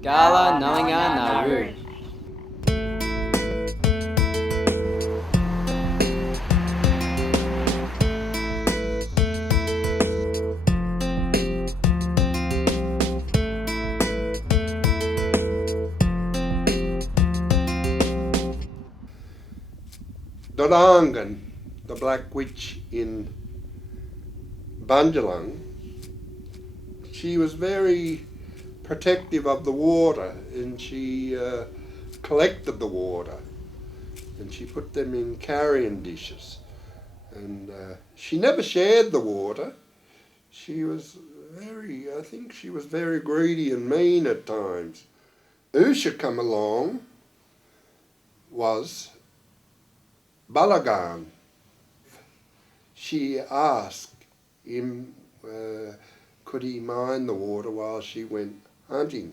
Gala Nalinga Naru. Dorangan, the Black Witch in Bunjalung, she was very protective of the water, and she collected the water and she put them in carrion dishes, and she never shared the water. She was I think she was very greedy and mean at times. Usha come along was Balagan. She asked him could he mine the water while she went hunting,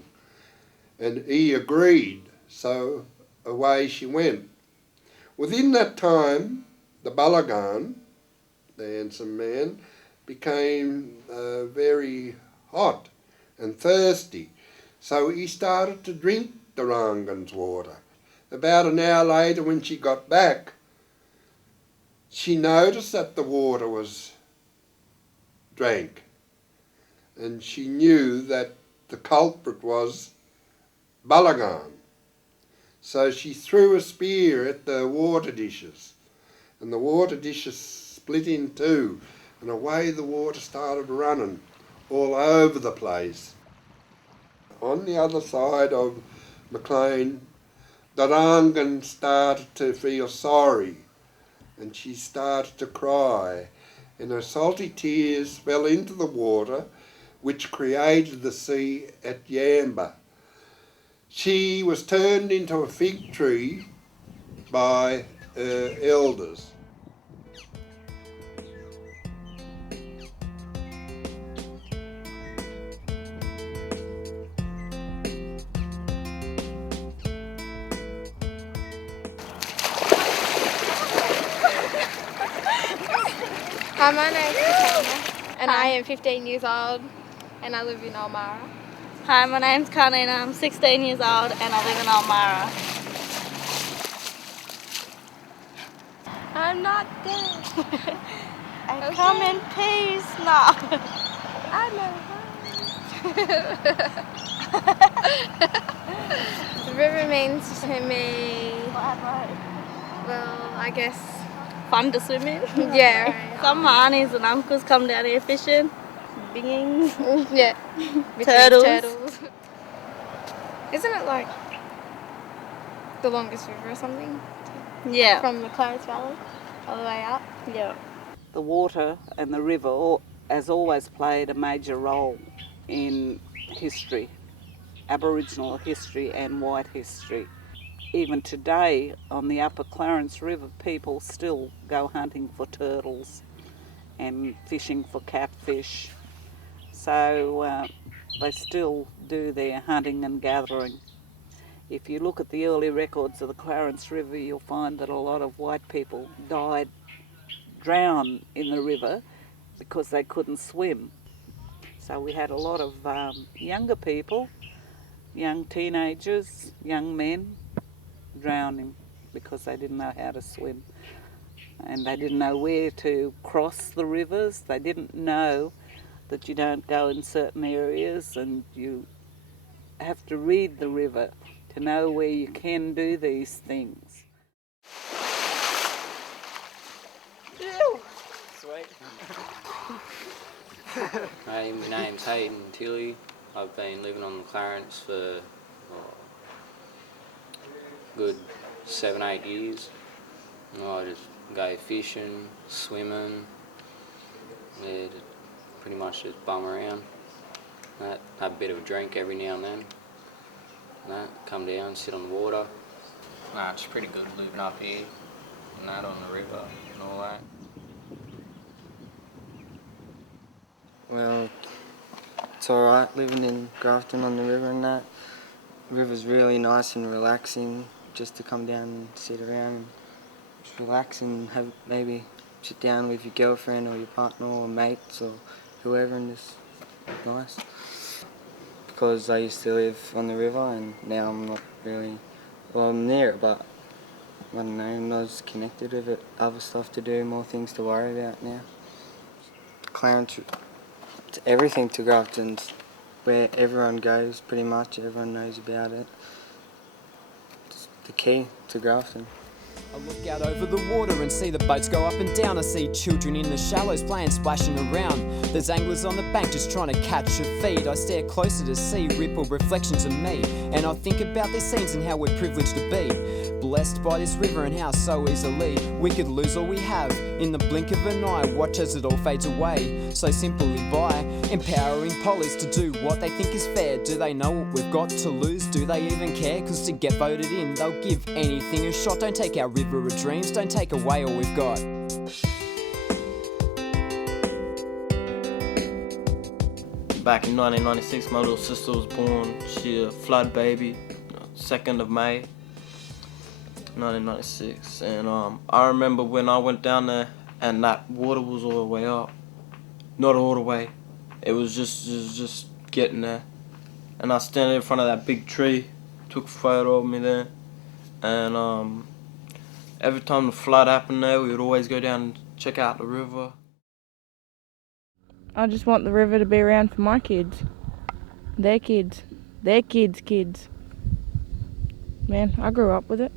and he agreed, so away she went. Within that time, the Balagan, the handsome man, became very hot and thirsty, so he started to drink Dorangan's water. About an hour later, when she got back, she noticed that the water was drank, and she knew that the culprit was Balagan. So she threw a spear at the water dishes, and the water dishes split in two, and away the water started running all over the place. On the other side of Maclean, Dorangan started to feel sorry, and she started to cry, and her salty tears fell into the water, which created the sea at Yamba. She was turned into a fig tree by her elders. Hi, my name is Katana, and I am 15 years old, and I live in Elmira. Hi, my name's Carnina. I'm 16 years old and I live in Elmira. I'm not dead. I come in peace now. I know. The river means to me, well, I guess, Fun to swim in. yeah. Some of my aunties and uncles come down here fishing, binging, Yeah. turtles. Isn't it like the longest river or something? Yeah. From the Clarence Valley all the way up? Yeah. The water and the river has always played a major role in history, Aboriginal history and white history. Even today on the upper Clarence River, people still go hunting for turtles and fishing for catfish. So they still do their hunting and gathering. If you look at the early records of the Clarence River, you'll find that a lot of white people drowned in the river because they couldn't swim. So we had a lot of younger people, young teenagers, young men drowning because they didn't know how to swim. And they didn't know where to cross the rivers. They didn't know that you don't go in certain areas, and you have to read the river to know where you can do these things. Sweet. My name's Hayden Tilley. I've been living on the Clarence for good 7-8 years. I just go fishing, swimming, yeah, just pretty much just bum around. Have a bit of a drink every now and then. Come down, sit on the water. It's pretty good living up here and that on the river and all that. Well, it's alright living in Grafton on the river and that. The river's really nice and relaxing just to come down and sit around and just relax and have maybe sit down with your girlfriend or your partner or mates or whoever, and just nice. because I used to live on the river and now I'm not really, well, I'm near it, but I don't know, I'm not as connected with it. Other stuff to do, more things to worry about now. Clarence, it's everything to Grafton, where everyone goes pretty much, everyone knows about it. It's the key to Grafton. I look out over the water and see the boats go up and down. I see children in the shallows playing, splashing around. There's anglers on the bank just trying to catch a feed. I stare closer to see ripple reflections of me, and I think about these scenes and how we're privileged to be blessed by this river and how so easily we could lose all we have in the blink of an eye. Watch as it all fades away so simply by empowering pollies to do what they think is fair. Do they know what we've got to lose? Do they even care? Cause to get voted in they'll give anything a shot. Don't take our river of dreams, don't take away all we've got. Back in 1996, my little sister was born. She a flood baby, 2nd of May, 1996. And I remember when I went down there and that water was all the way up. Not all the way. It was just getting there. And I stand in front of that big tree, took a photo of me there. And every time the flood happened there, we would always go down and check out the river. I just want the river to be around for my kids, their kids, their kids' kids. Man, I grew up with it.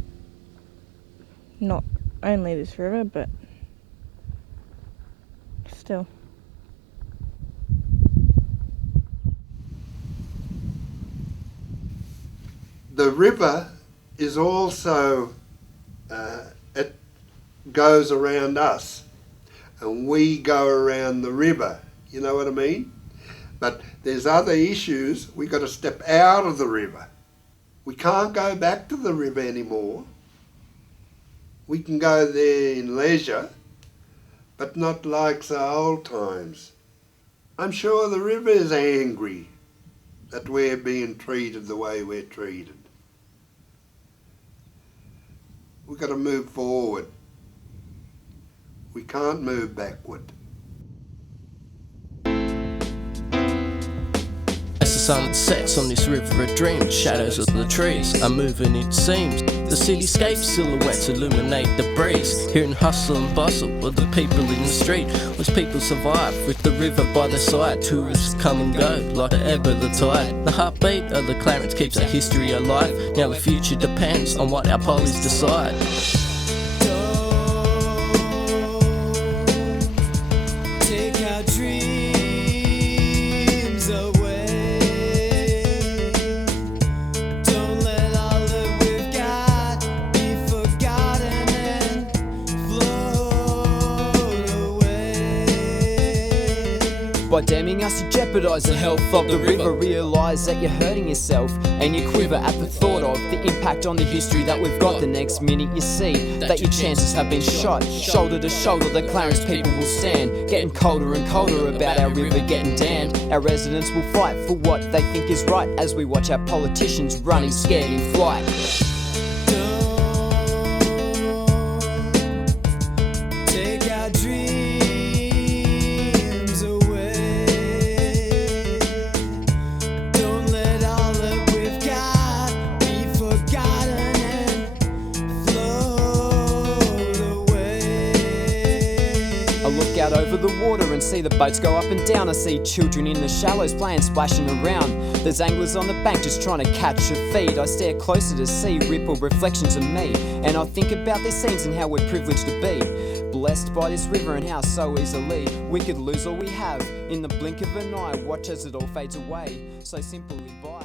Not only this river, but still. The river is also, it goes around us and we go around the river, you know what I mean? But there's other issues. We got to step out of the river. We can't go back to the river anymore. We can go there in leisure, but not like the old times. I'm sure the river is angry that we're being treated the way we're treated. We've got to move forward. We can't move backward. As the sun sets on this river of dreams, shadows of the trees are moving, it seems. The cityscape silhouettes illuminate the breeze. Hearing hustle and bustle of the people in the street, as people survive with the river by their side. Tourists come and go like the ebb of the tide. The heartbeat of the Clarence keeps our history alive. Now the future depends on what our pollies decide. Take our dreams away. Don't let all that we've got be forgotten and float away. By damning us, you jeopardise the health of the river. Realise that you're hurting yourself and you quiver at the thought of the impact on the history that we've got. The next minute you see that your chances have been shot. Shoulder to shoulder the Clarence people will stand, getting colder and colder about our river getting damned. Our residents will fight for what they think is right as we watch our politicians running scared in flight. Take our dreams away. Don't let all that we've got be forgotten and float away. I look out over the water and see the boats go up and down. I see children in the shallows playing, splashing around. There's anglers on the bank just trying to catch a feed. I stare closer to see ripple reflections of me, and I think about these scenes and how we're privileged to be blessed by this river and how so easily we could lose all we have in the blink of an eye. Watch as it all fades away so simply by